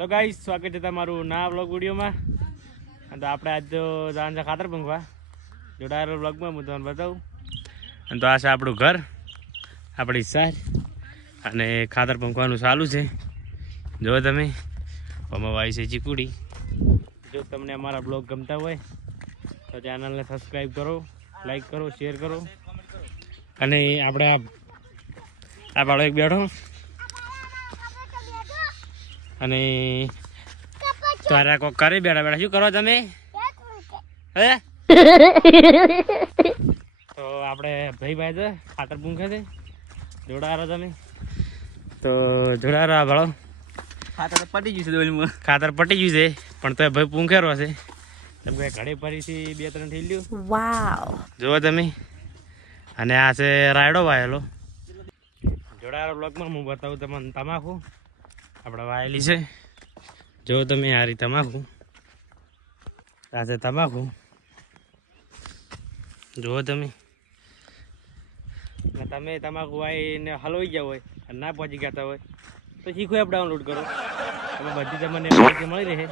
Hello guys સ્વાગત છે તમારું ના વ્લોગ વિડીયોમાં. અને તો આપણે આજ તો ખાતર પંખવા જોડાયેલો વ્લોગમાં હું તમને બતાવું. અને તો આ છે આપણું ઘર, આપણી સાર અને ખાતર પંખવાનું ચાલુ છે. જો તમે. આમાં વાય છે ચીકુડી. જો તમને અમારા બ્લોગ ગમતા હોય, તો ચેનલને સબસ્ક્રાઈબ કરો લાઈક કરો શેર કરો. અને આપણે આ બાળો એક બેઠો. અને તારા કોક કરે બેઠા બેઠા શું કરો તમે? હે? તો આપણે ભાઈ ભાઈ છે ખાતર પૂંખે છે. જોડારો તમે. તો જોડારો આ ભાળો ખાતર પટી ગયું છે દોરીમાં ખાતર પટી ગયું છે પણ તો ભાઈ પૂંખેરો છે. તમે ઘડી ફરીથી બે ત્રણ થઈ લ્યું વાવ. જુઓ તમે. અને આ છે રાયડો વાયેલો. જોડાયેલો બ્લોગમાં હું બતાવું તમને તમાકુ. આપણે વાયેલી છે. જો તમે આ રીતે તમાકુ આ તમાકુ જુઓ તમે. તમે તમાકુ વાઈને હલવાઈ ગયા હોય અને ના પહોંચી ગયા હોય, તો શીખો એપ ડાઉનલોડ કરો. એમાં બધી તમને માહિતી મળી રહે.